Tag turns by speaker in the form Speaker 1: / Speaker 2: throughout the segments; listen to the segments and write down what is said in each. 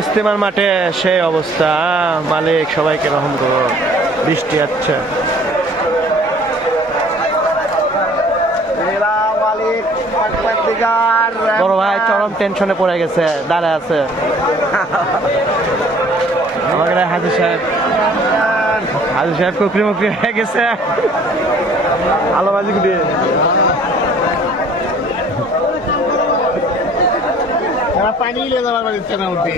Speaker 1: ইস্তেমার মাঠে সেই অবস্থা। মালিক সবাইকে রহম করো। বৃষ্টি আচ্ছা বড় ভাই চরম টেনশনে পড়ে গেছে দাঁড়ায় আছে। আমাকে হাজির সাহেব। হাজির সাহেব কুকরি মুকরি হয়ে গেছে। আলো বাজি গুটি
Speaker 2: পানি নিয়ে যাবার পারছে না উঠে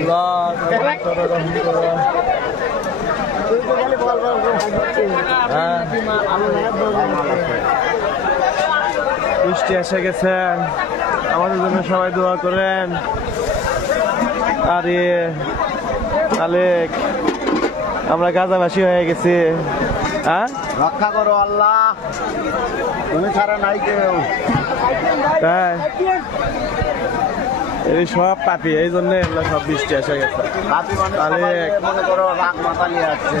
Speaker 1: হ্যাঁ। বৃষ্টি এসে গেছে। আমাদের জন্য সবাই দোয়া করেন। আরে মালিক আমরা গাজাবাসী হয়ে গেছি। হ্যাঁ?
Speaker 2: রক্ষা করো আল্লাহ। তুমি ছাড়া নাই কেউ।
Speaker 1: তাই? এই সব পাপি এই জন্য এগুলো সব বৃষ্টি এসে গেছে।
Speaker 2: মানে। সবাই মনে করো রাগ মাথা নিয়ে আসছে।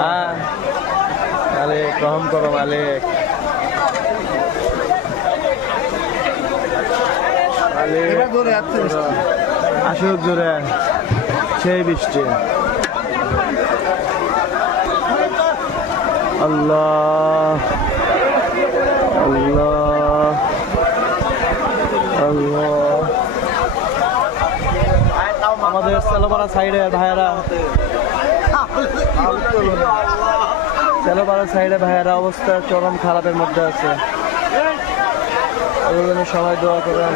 Speaker 1: হ্যাঁ। মালিক রহম করো মালিক আসুক জোরে সেই বৃষ্টি। আল্লাহ আল্লাহ আল্লাহ। আমাদের সেলোপাড়া সাইডে ভাইয়েরা। সেলোপাড়া সাইডে ভাইয়েরা অবস্থা চরম খারাপের মধ্যে আছে। সবাই দোয়া করেন।